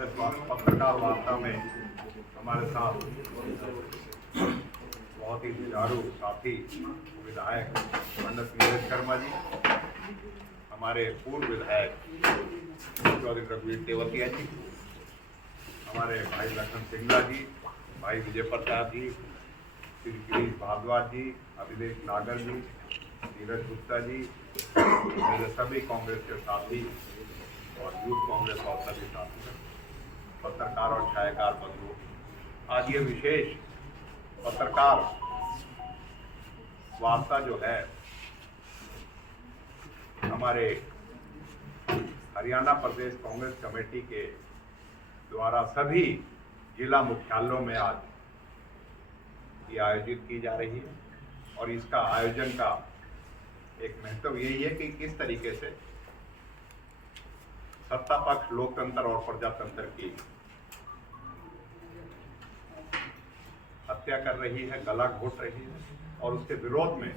पत्रकार वार्ता में हमारे साथ बहुत ही जुझारू साथी विधायक पंडित नीरज शर्मा जी, हमारे पूर्व विधायक चौधरी रघुवीर तेवतिया जी, हमारे भाई लखन सिंगला जी, भाई विजय प्रताप जी, श्री गिरीश भारद्वाज जी, अभिलेख नागर जी, नीरज गुप्ता जी, मेरे सभी कांग्रेस के साथी और यूथ कांग्रेस और सभी साथी, पत्रकार और छायाकार बंधुओं, आज ये विशेष पत्रकार वार्ता जो है हमारे हरियाणा प्रदेश कांग्रेस कमेटी के द्वारा सभी जिला मुख्यालयों में आज ये आयोजित की जा रही है। और इसका आयोजन का एक महत्व यही है कि किस तरीके से सत्ता पक्ष लोकतंत्र और प्रजातंत्र की हत्या कर रही है, गला घोट रही है, और उसके विरोध में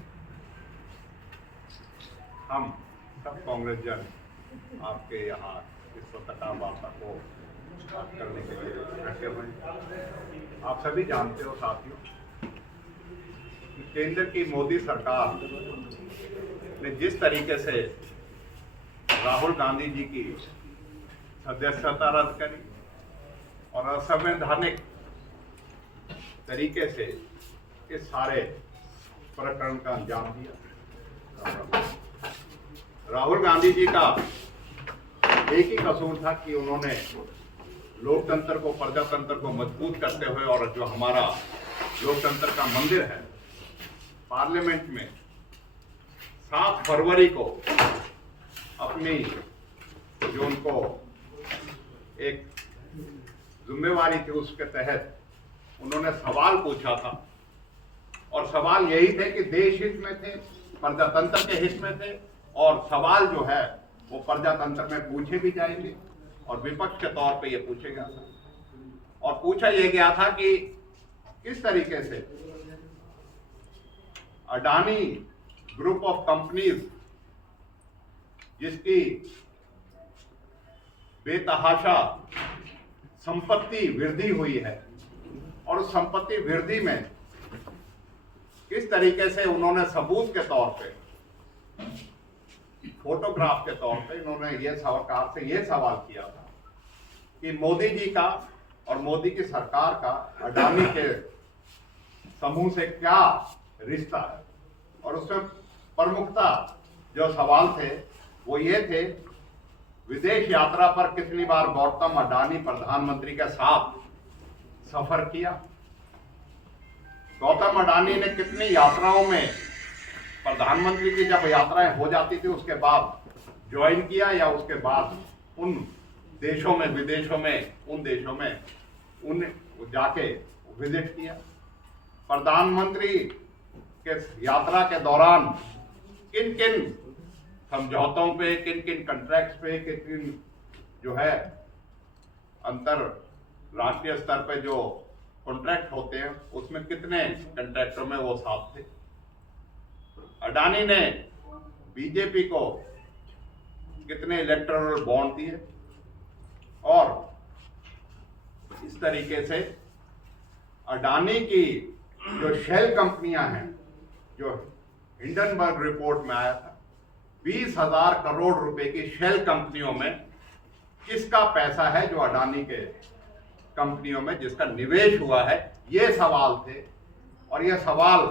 हम सब कांग्रेस जन आपके यहाँ इस पत्रकार वार्ता को करने के लिए इकट्ठे हुए हैं। आप सभी जानते हो साथियों, केंद्र की मोदी सरकार ने जिस तरीके से राहुल गांधी जी की सदस्यता रद्द करी और असंवैधानिक तरीके से इस सारे प्रकरण का अंजाम दिया। राहुल गांधी जी का एक ही कसूर था कि उन्होंने लोकतंत्र को, प्रजातंत्र को मजबूत करते हुए, और जो हमारा लोकतंत्र का मंदिर है पार्लियामेंट में 7 फरवरी को अपनी जो उनको एक जिम्मेवारी थी उसके तहत उन्होंने सवाल पूछा था, और सवाल यही थे कि देश हित में थे, प्रजातंत्र के हित में थे, और सवाल जो है वो प्रजातंत्र में पूछे भी जाएंगे और विपक्ष के तौर पे ये पूछे गया था। और पूछा यह गया था कि किस तरीके से अडानी ग्रुप ऑफ कंपनीज जिसकी बेतहाशा संपत्ति वृद्धि हुई है, और उस संपत्ति वृद्धि में किस तरीके से उन्होंने सबूत के तौर पे, फोटोग्राफ के तौर पे इन्होंने ये सरकार से ये सवाल किया था कि मोदी जी का और मोदी की सरकार का अडानी के समूह से क्या रिश्ता है। और उसमें प्रमुखता जो सवाल थे वो ये थे, विदेश यात्रा पर कितनी बार गौतम अडानी प्रधानमंत्री के साथ सफर किया, गौतम अडानी ने कितनी यात्राओं में प्रधानमंत्री की जब यात्राएं हो जाती थी उसके बाद ज्वाइन किया, या उसके बाद उन देशों में, विदेशों में, उन देशों में उन जाके विजिट किया। प्रधानमंत्री के यात्रा के दौरान किन किन समझौतों पे, किन किन कॉन्ट्रैक्ट्स पे, किन किन जो है अंतरराष्ट्रीय स्तर पे जो कॉन्ट्रैक्ट होते हैं उसमें कितने कॉन्ट्रैक्टों में वो साथ थे। अडानी ने बीजेपी को कितने इलेक्टोरल बॉन्ड दिए, और इस तरीके से अडानी की जो शेल कंपनियां हैं, जो हिंडनबर्ग रिपोर्ट में आया था, 20,000 करोड़ रुपए की शेल कंपनियों में किसका पैसा है जो अडानी के कंपनियों में जिसका निवेश हुआ है, ये सवाल थे। और ये सवाल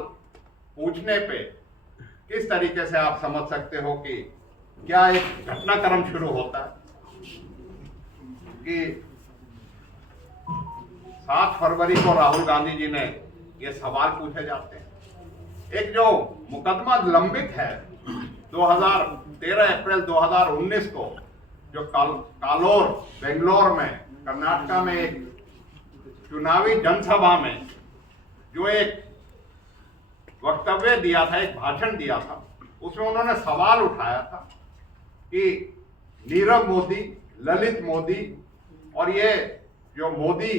पूछने पे किस तरीके से आप समझ सकते हो कि क्या एक घटनाक्रम शुरू होता है कि 7 फरवरी को राहुल गांधी जी ने ये सवाल पूछे जाते हैं। एक जो मुकदमा लंबित है 13 अप्रैल 2019 को, जो कालोर बेंगलोर में कर्नाटका में एक चुनावी जनसभा में जो एक वक्तव्य दिया था, एक भाषण दिया था, उसमें उन्होंने सवाल उठाया था कि नीरव मोदी, ललित मोदी और ये जो मोदी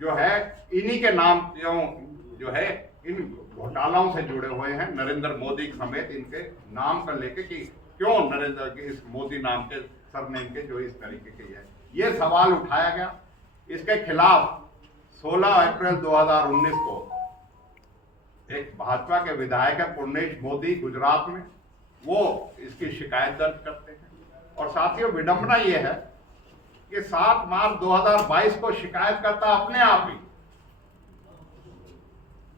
जो है इन्हीं के नाम जो है इन घोटालाओं से जुड़े हुए हैं, नरेंद्र मोदी समेत इनके नाम कर लेके कि क्यों नरेंद्र के इस मोदी नाम के सरनेम के जो इस तरीके के है, ये सवाल उठाया गया। इसके खिलाफ 16 अप्रैल 2019 को एक भाजपा के विधायक है पूर्णेश मोदी गुजरात में, वो इसकी शिकायत दर्ज करते हैं। और साथियों, विडंबना ये है कि 7 मार्च 2022 को शिकायतकर्ता अपने आप ही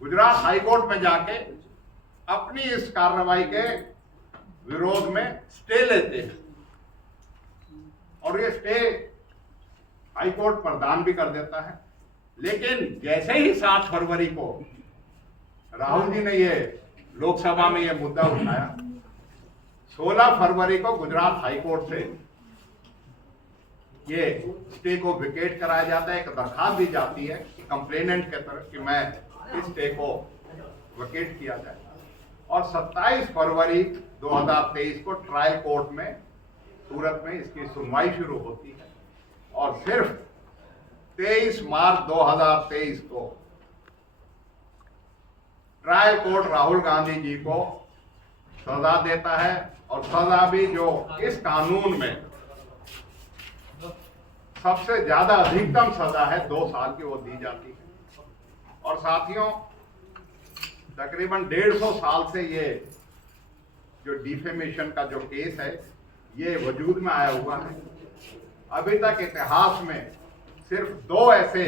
गुजरात हाईकोर्ट में जाके अपनी इस कार्रवाई के विरोध में स्टे लेते हैं, और ये स्टे हाईकोर्ट प्रदान भी कर देता है। लेकिन जैसे ही 7 फरवरी को राहुल जी ने ये लोकसभा में ये मुद्दा उठाया, 16 फरवरी को गुजरात हाईकोर्ट से ये स्टे को विकेट कराया जाता है। एक दरखास्त दी जाती है कंप्लेनेंट के तरफ कि मैं इस स्टे को विकेट किया जाए, और 27 फरवरी 2023 को ट्रायल कोर्ट में सूरत में इसकी सुनवाई शुरू होती है। और सिर्फ 23 मार्च 2023 को ट्रायल कोर्ट राहुल गांधी जी को सजा देता है, और सजा भी जो इस कानून में सबसे ज्यादा अधिकतम सजा है 2 साल की, वो दी जाती है। और साथियों, तकरीबन 150 साल से ये जो डिफेमेशन का जो केस है ये वजूद में आया हुआ है। अभी तक इतिहास में सिर्फ 2 ऐसे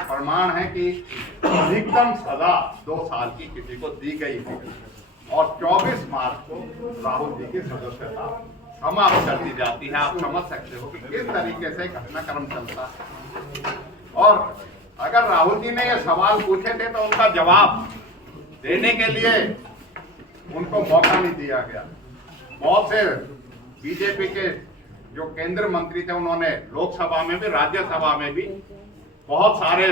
प्रमाण है कि अधिकतम सजा 2 साल की किसी को दी गई है, और 24 मार्च को राहुल जी की सदस्यता समाप्त कर दी जाती है। आप समझ सकते हो कि किस तरीके से घटनाक्रम चलता है। और अगर राहुल जी ने ये सवाल पूछे थे तो उनका जवाब देने के लिए उनको मौका नहीं दिया गया। बहुत से बीजेपी के जो केंद्रीय मंत्री थे, उन्होंने लोकसभा में भी राज्यसभा में भी बहुत सारे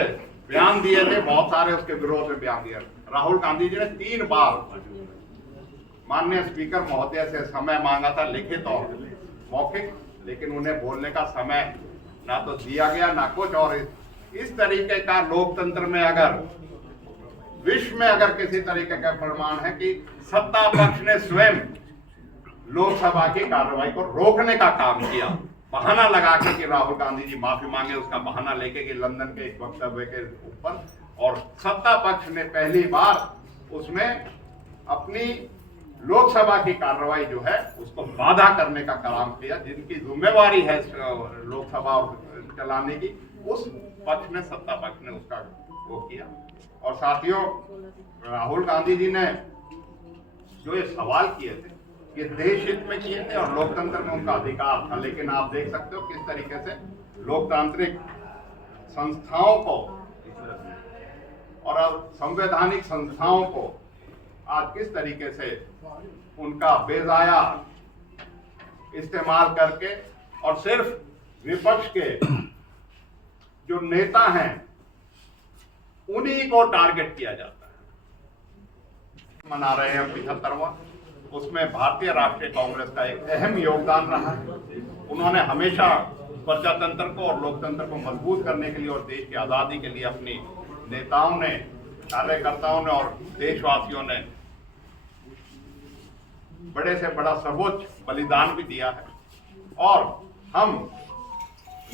बयान दिए थे, बहुत सारे उसके विरोध में बयान दिए। राहुल गांधी जी ने 3 बार माननीय स्पीकर महोदय से समय मांगा था, लिखित और मौखिक, लेकिन उन्हें बोलने का समय ना तो दिया गया ना कुछ। और इस तरीके का लोकतंत्र में अगर विश्व में अगर किसी तरीके का प्रमाण है कि सत्ता पक्ष ने स्वयं लोकसभा की कार्रवाई को रोकने का काम किया, बहाना लगा के कि राहुल गांधी जी माफी मांगे, उसका बहाना लेके कि लंदन के एक वक्तव्य के ऊपर, और सत्ता पक्ष ने पहली बार उसमें अपनी लोकसभा की कार्रवाई जो है उसको बाधा करने का काम किया। जिनकी जिम्मेवारी है लोकसभा चलाने की, उस पक्ष ने, सत्ता पक्ष ने उसका वो किया। और साथियों, राहुल गांधी जी ने जो ये सवाल किए थे ये देश हित में किए थे और लोकतंत्र में उनका अधिकार था। लेकिन आप देख सकते हो किस तरीके से लोकतांत्रिक संस्थाओं को और संवैधानिक संस्थाओं को आज किस तरीके से उनका बेजाया इस्तेमाल करके, और सिर्फ विपक्ष के जो नेता हैं उन्हीं को टारगेट किया जाता है। मना रहे हैं 75वां, उसमें भारतीय राष्ट्रीय कांग्रेस का एक अहम योगदान रहा है। उन्होंने हमेशा प्रजातंत्र को और लोकतंत्र को मजबूत करने के लिए और देश की आज़ादी के लिए अपनी नेताओं ने, कार्यकर्ताओं ने और देशवासियों ने बड़े से बड़ा सर्वोच्च बलिदान भी दिया है। और हम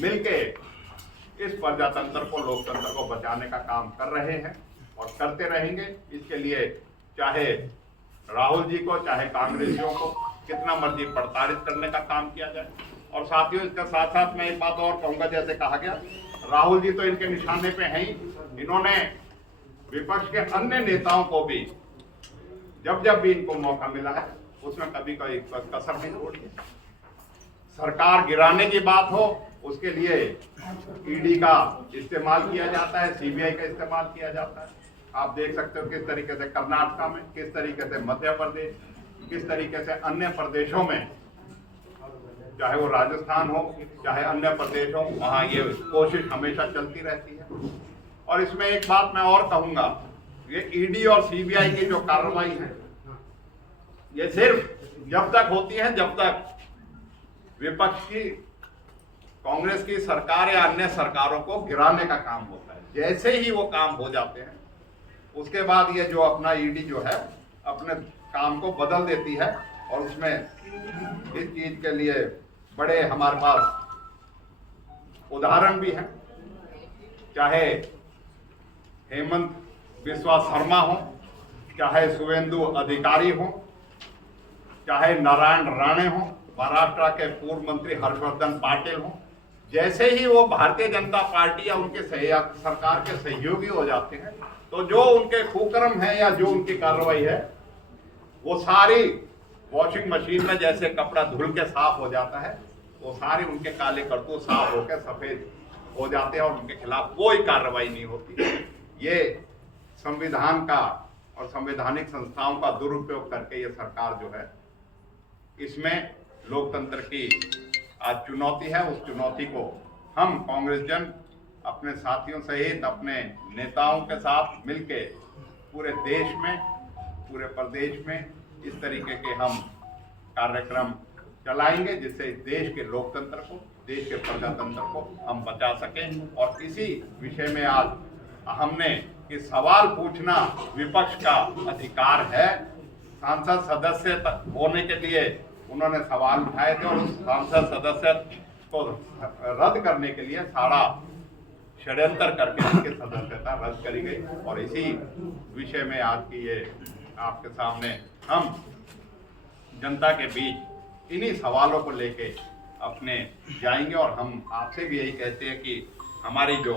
मिलके इस प्रजातंत्र को, लोकतंत्र को बचाने का काम कर रहे हैं और करते रहेंगे। इसके लिए चाहे राहुल जी को, चाहे कांग्रेसियों को कितना मर्जी प्रताड़ित करने का काम किया जाए। और साथियों, इसके साथ साथ मैं एक बात और कहूंगा, जैसे कहा गया, राहुल जी तो इनके निशाने पे हैं ही। इन्होंने विपक्ष के अन्य नेताओं को भी जब जब भी इनको मौका मिला है उसमें कभी कोई कसर नहीं छोड़ी। सरकार गिराने की बात हो उसके लिए ईडी का इस्तेमाल किया जाता है, सीबीआई का इस्तेमाल किया जाता है। आप देख सकते हो किस तरीके से कर्नाटका में, किस तरीके से मध्य प्रदेश, किस तरीके से अन्य प्रदेशों में, चाहे वो राजस्थान हो चाहे अन्य प्रदेश हो, वहाँ ये कोशिश हमेशा चलती रहती है। और इसमें एक बात मैं और कहूंगा, ये ईडी और सीबीआई की जो कार्रवाई है ये सिर्फ जब तक होती है जब तक विपक्ष की, कांग्रेस की सरकार या अन्य सरकारों को गिराने का काम होता है। जैसे ही वो काम हो जाते हैं उसके बाद ये जो अपना ईडी जो है अपने काम को बदल देती है और उसमें इस चीज के लिए बड़े हमारे पास उदाहरण भी हैं, चाहे हेमंत बिस्वा शर्मा हो, चाहे शुभेंदु अधिकारी हो, चाहे नारायण राणे हो, महाराष्ट्र के पूर्व मंत्री हर्षवर्धन पाटिल हो। जैसे ही वो भारतीय जनता पार्टी या उनके सरकार के सहयोगी हो जाते हैं तो जो उनके कुकर्म है या जो उनकी कार्रवाई है वो सारी वॉशिंग मशीन में जैसे कपड़ा धुल के साफ हो जाता है, वो सारे उनके काले करतूत साफ होकर सफेद हो जाते हैं और उनके खिलाफ कोई कार्रवाई नहीं होती। ये संविधान का और संवैधानिक संस्थाओं का दुरुपयोग करके ये सरकार जो है, इसमें लोकतंत्र की आज चुनौती है। उस चुनौती को हम कांग्रेस जन अपने साथियों सहित अपने नेताओं के साथ मिलके पूरे देश में, पूरे प्रदेश में इस तरीके के हम कार्यक्रम चलाएंगे जिससे इस देश के लोकतंत्र को, देश के प्रजातंत्र को हम बचा सकें। और इसी विषय में आज हमने कि सवाल पूछना विपक्ष का अधिकार है। सांसद सदस्य तक होने के लिए उन्होंने सवाल उठाए थे और उस सांसद सदस्य को रद्द करने के लिए सारा षड्यंत्र करके उनकी सदस्यता रद्द करी गई। और इसी विषय में आज की ये आपके सामने हम जनता के बीच इन्हीं सवालों को लेके अपने जाएंगे। और हम आपसे भी यही कहते हैं कि हमारी जो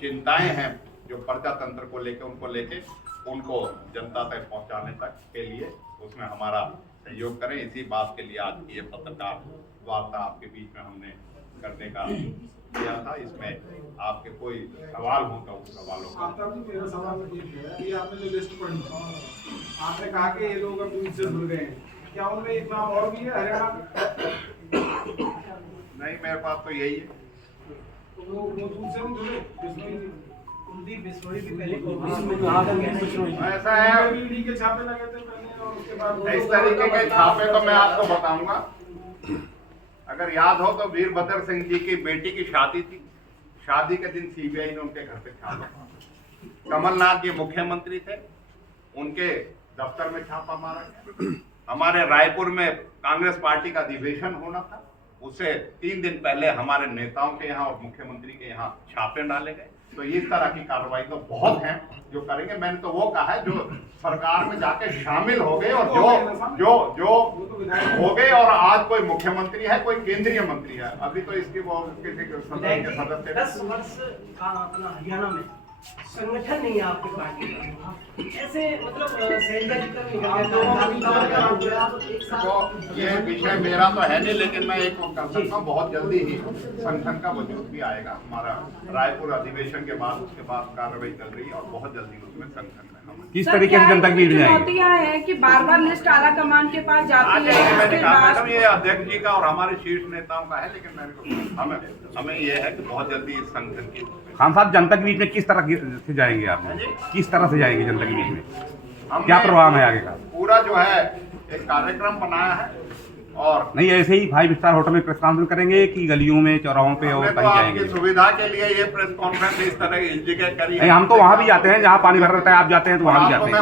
चिंताएं हैं जो प्रजातंत्र को लेके उनको जनता तक पहुंचाने तक के लिए उसमें हमारा सहयोग करें। इसी बात के लिए आज की ये पत्रकार वार्ता आपके बीच में हमने करने का किया था। इसमें आपके कोई सवाल हो तो उस सवालों का। मेरा सवाल ये है कि आपने जो लिस्ट पढ़ी, आपने कहा कि ये लोग अब से जुड़ गए हैं, क्या उनमें एक नाम और भी है हरियाणा? नहीं, मेरे पास तो यही है। तो वो दूसरे हम जुड़े ऐसा है, के छापे लगे थे पहले और उसके बाद इस तरीके के छापे तो मैं आपको बताऊंगा। अगर याद हो तो वीरभद्र सिंह जी की बेटी की शादी थी, शादी के दिन सीबीआई ने उनके घर पे छापा। कमलनाथ जी मुख्यमंत्री थे, उनके दफ्तर में छापा मारा गया। हमारे रायपुर में कांग्रेस पार्टी का अधिवेशन होना था, उससे 3 दिन पहले हमारे नेताओं के यहाँ और मुख्यमंत्री के यहाँ छापे डाले गए। तो इस तरह की कार्रवाई तो बहुत है जो करेंगे। मैंने तो वो कहा है जो सरकार में जाके शामिल हो गए और जो हो गए और आज कोई मुख्यमंत्री है, कोई केंद्रीय मंत्री है। अभी तो इसकी वो किसी सदस्य 10 वर्ष का अपना हरियाणा में संगठन नहीं है आपके पार्टी का, ऐसे मतलब तो ये विषय मेरा तो है नहीं, लेकिन मैं एक कर सकता हूँ, बहुत जल्दी ही संगठन का वजूद भी आएगा। हमारा रायपुर अधिवेशन के बाद उसके बाद कार्रवाई चल रही है और बहुत जल्दी उसमें संगठन में हम किस तरीके से जनता की चुनौतियां है कि बार-बार लिस्ट आला कमान के पास जाती है। मैंने कहा मैडम ये अध्यक्ष जी का और हमारे शीर्ष नेताओं का है, लेकिन मेरे को हमें ये है कि बहुत जल्दी इस संगठन की खान साहब जनता के बीच में किस तरह से जाएंगे आप? किस तरह से जाएंगे जनता के बीच में? क्या प्रोग्राम है आगे का? पूरा जो है एक कार्यक्रम बनाया है और नहीं ऐसे ही 5 स्टार होटल में प्रेस कॉन्फ्रेंस करेंगे कि गलियों में, चौराहों पे और कहीं जाएंगे? आपकी सुविधा के लिए ये प्रेस कॉन्फ्रेंस इस तरह की जगह करी है। हम तो वहाँ भी जाते हैं जहाँ पानी भर रहता है, आप जाते हैं तो वहाँ भी जाते हैं।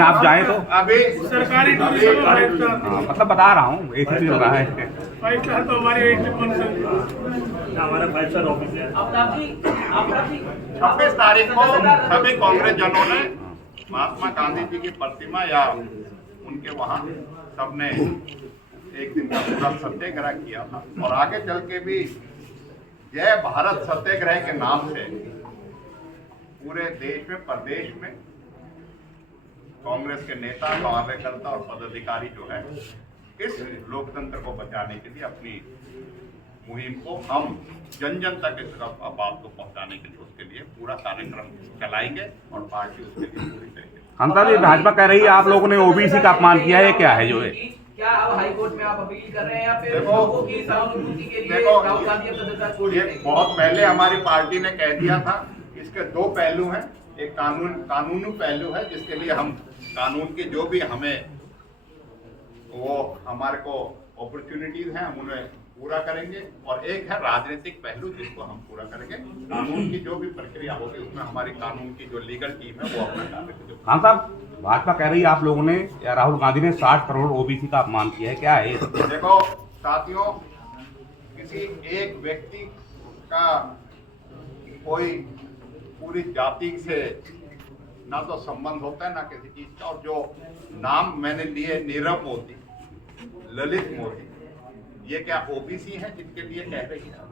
आप जाए तो अभी सरकारी मतलब बता रहा हूँ एक ही चल रहा है। 5 स्टार तो हमारे हमारा 5 स्टार ऑफिस है। 26 तारीख को सभी कांग्रेस जनों ने महात्मा गांधी जी की प्रतिमा या उनके वहाँ सबने एक दिन का पूरा सत्याग्रह किया था। और आगे चल के भी जय भारत सत्याग्रह के नाम से पूरे देश में, प्रदेश में कांग्रेस के नेता, कार्यकर्ता और पदाधिकारी जो है इस लोकतंत्र को बचाने के लिए अपनी मुहिम को हम जन जन तक इस बात को पहुंचाने के लिए उसके लिए पूरा कार्यक्रम चलाएंगे और पार्टी उसके लिए पूरी करेंगे। हम साहब ये भाजपा कह रही है आप लोगों ने ओबीसी का अपमान किया है, क्या है जो है? क्या अब हाई कोर्ट में आप अपील कर रहे हैं या फिर देखो, लोगों की सहानुभूति के लिए राहुल गांधी अब सदस्यता छोड़ ये देंगे? बहुत पहले हमारी पार्टी ने कह दिया था। इसके 2 पहलू हैं, एक कानूनी पहलू है जिसके लिए हम कानून की जो भी हमें वो हमारे को अपॉर्चुनिटीज हैं हम उन्हें पूरा करेंगे, और एक है राजनीतिक पहलू जिसको हम पूरा करेंगे। कानून की जो भी प्रक्रिया होगी उसमें हमारी कानून की जो लीगल टीम है वो अपना कार्य करेगी। खान साहब, भाजपा कह रही है आप लोगों ने या राहुल गांधी ने 60 करोड़ ओबीसी का अपमान किया है, क्या है ये? देखो साथियों, किसी एक व्यक्ति का कोई पूरी जाति से ना तो संबंध होता है ना किसी चीज का। और जो नाम मैंने लिए नीरव मोदी, ललित मोदी, ये क्या ओबीसी हैं जिनके लिए कह रही है?